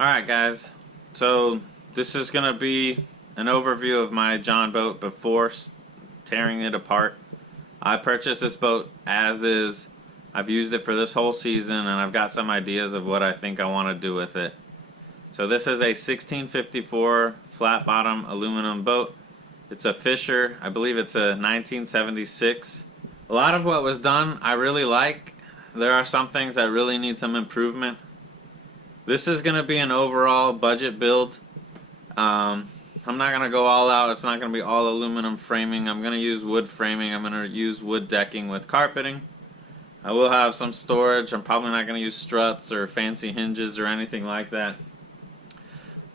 Alright guys, so this is going to be an overview of my Jon Boat before tearing it apart. I purchased this boat as is. I've used it for this whole season and I've got some ideas of what I think I want to do with it. So this is a 1654 flat bottom aluminum boat. It's a Fisher, I believe it's a 1976. A lot of what was done I really like. There are some things that really need some improvement. This is going to be an overall budget build. I'm not going to go all out. It's not going to be all aluminum framing. I'm going to use wood framing. I'm going to use wood decking with carpeting. I will have some storage. I'm probably not going to use struts or fancy hinges or anything like that.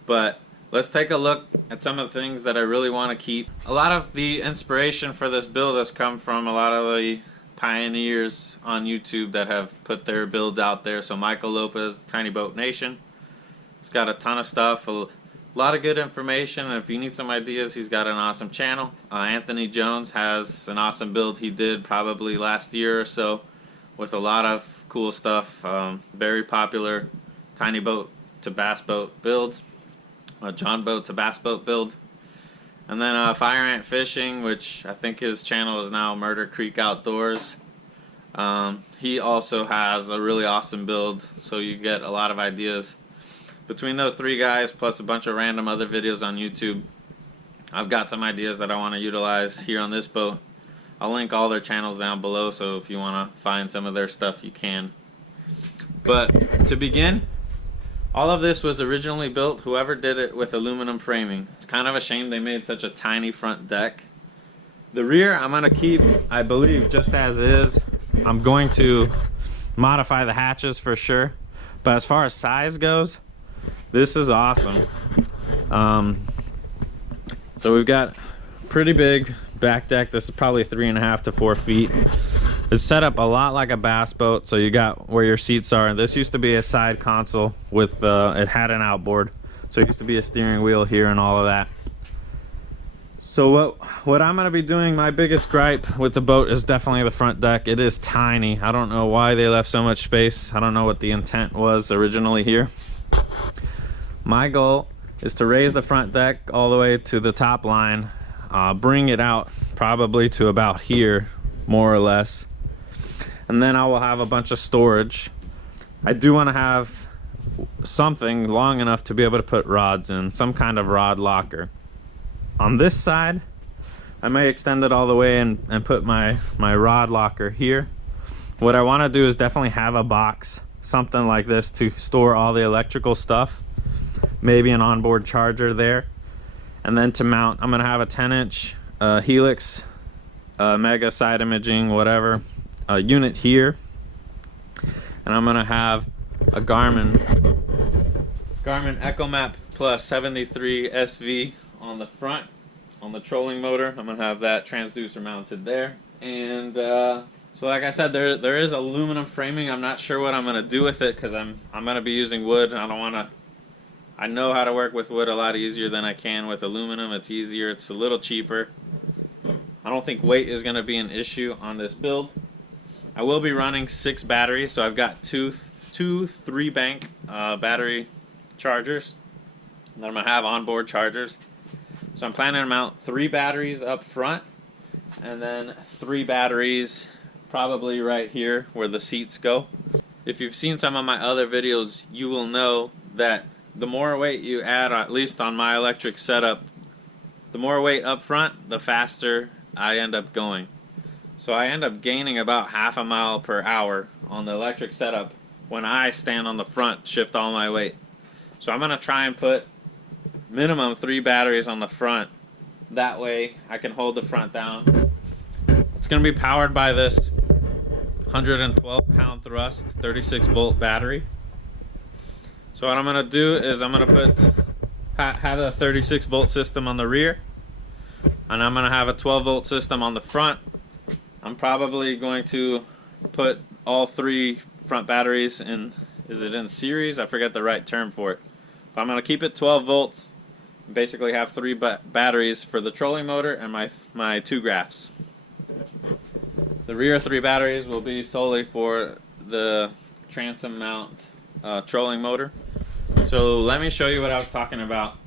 But let's take a look at some of the things that I really want to keep. A lot of the inspiration for this build has come from a lot of the pioneers on YouTube that have put their builds out there. So Michael Lopez, Tiny Boat Nation, he's got a ton of stuff, a lot of good information, and if you need some ideas, he's got an awesome channel. Anthony Jones has an awesome build he did probably last year or so with a lot of cool stuff. Very popular tiny boat to bass boat build, Jon Boat to bass boat build. And then Fire Ant Fishing, which I think his channel is now Murder Creek Outdoors. He also has a really awesome build, so you get a lot of ideas. Between those three guys, plus a bunch of random other videos on YouTube, I've got some ideas that I want to utilize here on this boat. I'll link all their channels down below, so if you want to find some of their stuff, you can. But to begin, all of this was originally built, whoever did it, with aluminum framing. It's kind of a shame they made such a tiny front deck. The rear I'm going to keep, I believe, just as is. I'm going to modify the hatches for sure. But as far as size goes, this is awesome. So we've got pretty big back deck. This is probably 3.5 to 4 feet. It's set up a lot like a bass boat, so you got where your seats are. This used to be a side console with it had an outboard, so it used to be a steering wheel here and all of that. So what I'm going to be doing, my biggest gripe with the boat is definitely the front deck. It is tiny. I don't know why they left so much space. I don't know what the intent was originally here. My goal is to raise the front deck all the way to the top line, bring it out probably to about here, more or less. And then I will have a bunch of storage. I do want to have something long enough to be able to put rods in, some kind of rod locker. On this side, I may extend it all the way and put my rod locker here. What I want to do is definitely have a box, something like this, to store all the electrical stuff. Maybe an onboard charger there. And then to mount, I'm going to have a 10-inch Helix Mega side imaging, whatever, unit here, and I'm gonna have a Garmin EchoMap Plus 73 SV on the front on the trolling motor. I'm gonna have that transducer mounted there, and so like I said, there is aluminum framing. I'm not sure what I'm gonna do with it because I'm gonna be using wood. I know how to work with wood a lot easier than I can with aluminum. It's easier, it's a little cheaper. I don't think weight is going to be an issue on this build. I will be running 6 batteries, so I've got two 3-bank battery chargers. And then I'm going to have onboard chargers. So I'm planning to mount 3 batteries up front, and then 3 batteries probably right here where the seats go. If you've seen some of my other videos, you will know that the more weight you add, at least on my electric setup, the more weight up front, the faster I end up going. So I end up gaining about half a mile per hour on the electric setup when I stand on the front, shift all my weight. So I'm going to try and put minimum 3 batteries on the front. That way I can hold the front down. It's going to be powered by this 112 pound thrust 36 volt battery. So what I'm going to do is I'm going to have a 36 volt system on the rear, and I'm going to have a 12 volt system on the front. I'm probably going to put all 3 front batteries in, is it in series? I forget the right term for it. But I'm going to keep it 12 volts, basically have 3 batteries for the trolling motor and my 2 graphs. The rear 3 batteries will be solely for the transom mount trolling motor. So let me show you what I was talking about,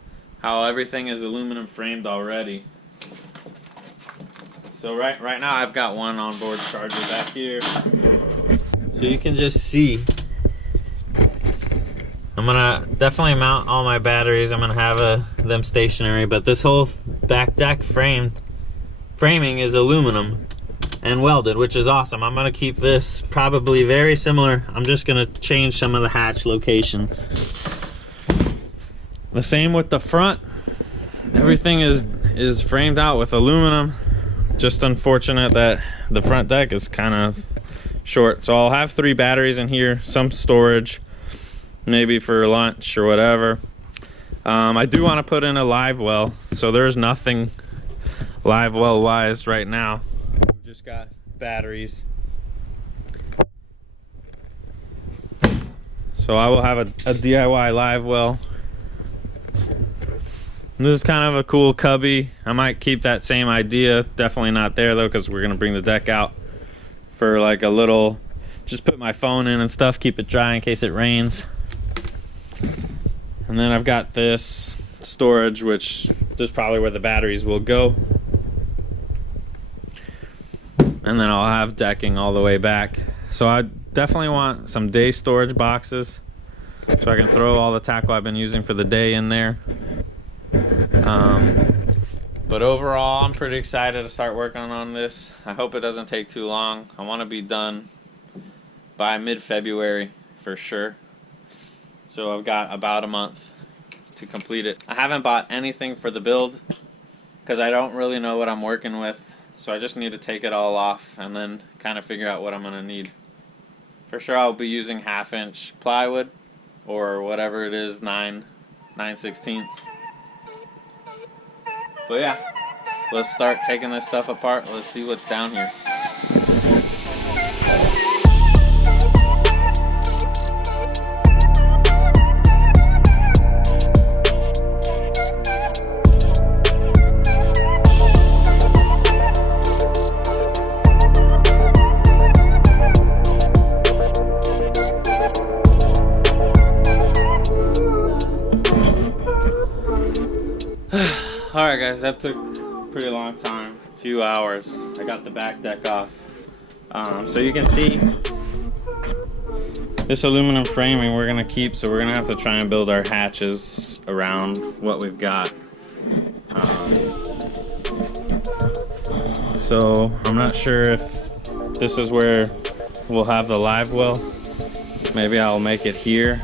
how everything is aluminum framed already. So right now I've got one onboard charger back here. So you can just see, I'm gonna definitely mount all my batteries. I'm gonna have them stationary, but this whole back deck framing is aluminum and welded, which is awesome. I'm gonna keep this probably very similar. I'm just gonna change some of the hatch locations. The same with the front. Everything is framed out with aluminum. Just unfortunate that the front deck is kind of short. So I'll have 3 batteries in here, some storage, maybe for lunch or whatever. I do want to put in a live well, so there's nothing live well wise right now. We've just got batteries. So I will have a DIY live well. This is kind of a cool cubby. I might keep that same idea. Definitely not there though, because we're gonna bring the deck out for like a little, just put my phone in and stuff, keep it dry in case it rains. And then I've got this storage, which this is probably where the batteries will go. And then I'll have decking all the way back. So I definitely want some day storage boxes so I can throw all the tackle I've been using for the day in there. But overall, I'm pretty excited to start working on this. I hope it doesn't take too long. I want to be done by mid-February for sure. So I've got about a month to complete it. I haven't bought anything for the build because I don't really know what I'm working with. So I just need to take it all off and then kind of figure out what I'm going to need. For sure I'll be using 1/2-inch plywood or whatever it is, 9/16. But yeah, let's start taking this stuff apart. Let's see what's down here. Alright guys, that took a pretty long time, a few hours. I got the back deck off. So you can see this aluminum framing we're going to keep, so we're going to have to try and build our hatches around what we've got. So I'm not sure if this is where we'll have the live well. Maybe I'll make it here.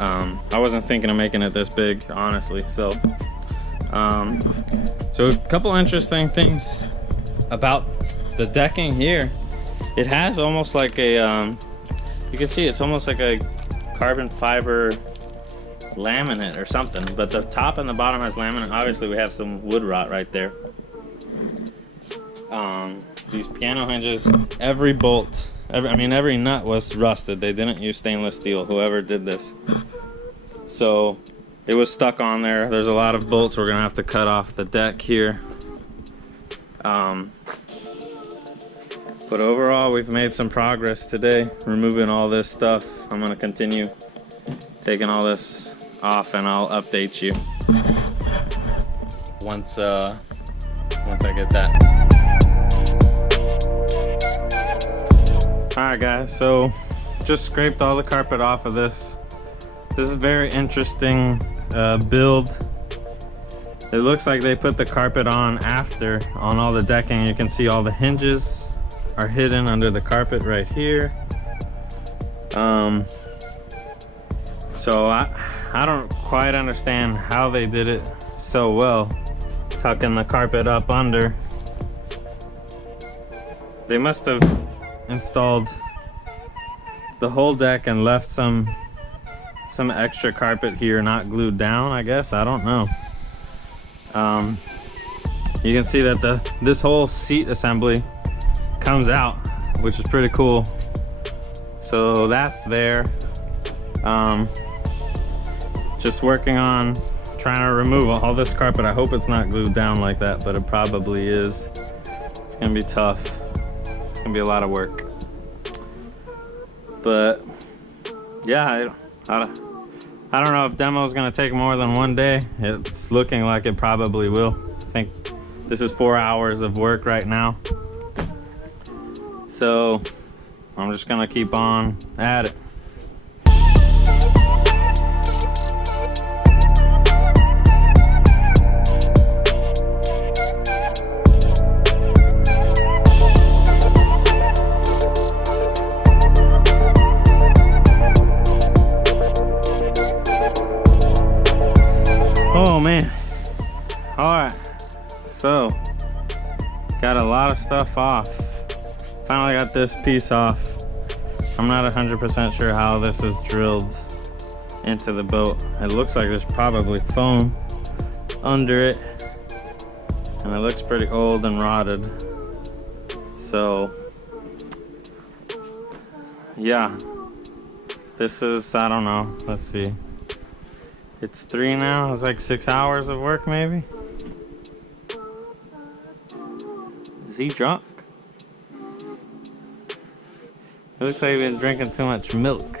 I wasn't thinking of making it this big, honestly, so a couple interesting things about the decking here. It has almost like a, you can see it's almost like a carbon fiber laminate or something, but the top and the bottom has laminate. Obviously we have some wood rot right there. These piano hinges, every bolt, every nut was rusted. They didn't use stainless steel, whoever did this. So it was stuck on there. There's a lot of bolts we're gonna have to cut off the deck here. But overall, we've made some progress today, removing all this stuff. I'm gonna continue taking all this off, and I'll update you once I get that. All right, guys. So just scraped all the carpet off of this. This is very interesting build. It looks like they put the carpet on after on all the decking. You can see all the hinges are hidden under the carpet right here. So I don't quite understand how they did it so well, tucking the carpet up under. They must have installed the whole deck and left some extra carpet here not glued down, I guess. I don't know. You can see that this whole seat assembly comes out, which is pretty cool. So that's there. Just working on trying to remove all this carpet. I hope it's not glued down like that, but it probably is. It's gonna be tough. It's gonna be a lot of work. But yeah, I I don't know if demo is going to take more than one day. It's looking like it probably will. I think this is 4 hours of work right now. So I'm just going to keep on at it. Oh man. Alright, so got a lot of stuff off. Finally got this piece off. I'm not 100% sure how this is drilled into the boat. It looks like there's probably foam under it, and it looks pretty old and rotted. So yeah, this is, I don't know, let's see. It's 3 now. It's like 6 hours of work, maybe. Is he drunk? It looks like he's been drinking too much milk.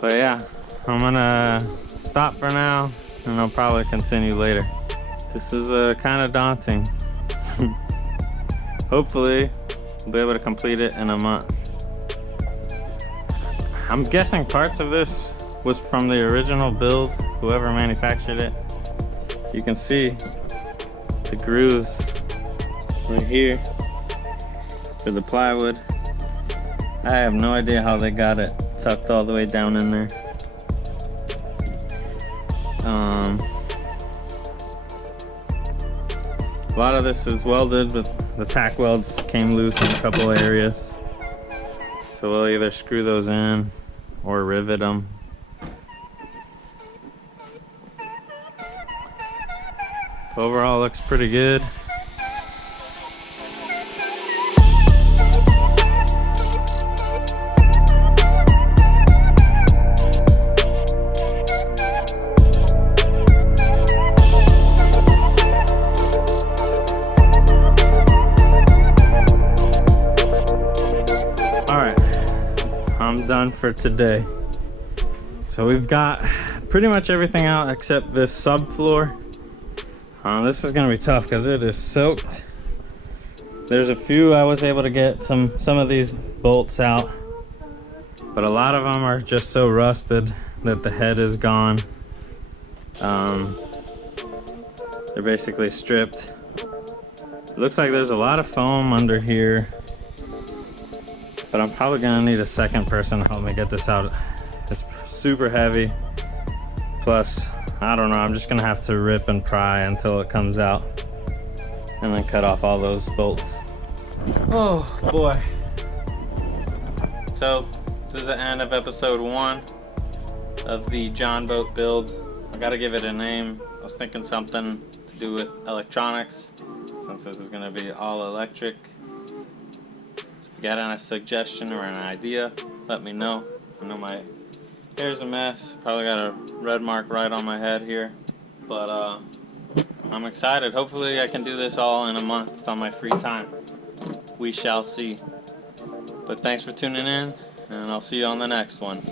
But yeah, I'm gonna stop for now, and I'll probably continue later. This is kind of daunting. Hopefully, I'll be able to complete it in a month. I'm guessing parts of this was from the original build, whoever manufactured it. You can see the grooves right here for the plywood. I have no idea how they got it tucked all the way down in there. A lot of this is welded, but the tack welds came loose in a couple of areas. So we'll either screw those in or rivet them. Overall, looks pretty good. I'm done for today. So we've got pretty much everything out except this subfloor. This is gonna be tough because it is soaked. There's a few I was able to get some of these bolts out, but a lot of them are just so rusted that the head is gone. They're basically stripped. It looks like there's a lot of foam under here, but I'm probably gonna need a second person to help me get this out. It's super heavy. Plus, I don't know, I'm just gonna have to rip and pry until it comes out, and then cut off all those bolts. Oh boy. So, this is the end of episode 1 of the Jon Boat build. I gotta give it a name. I was thinking something to do with electronics, since this is gonna be all electric. Got a suggestion or an idea, let me know. I know my hair's a mess, probably got a red mark right on my head here, but I'm excited. Hopefully I can do this all in a month on my free time. We shall see. But thanks for tuning in, and I'll see you on the next one.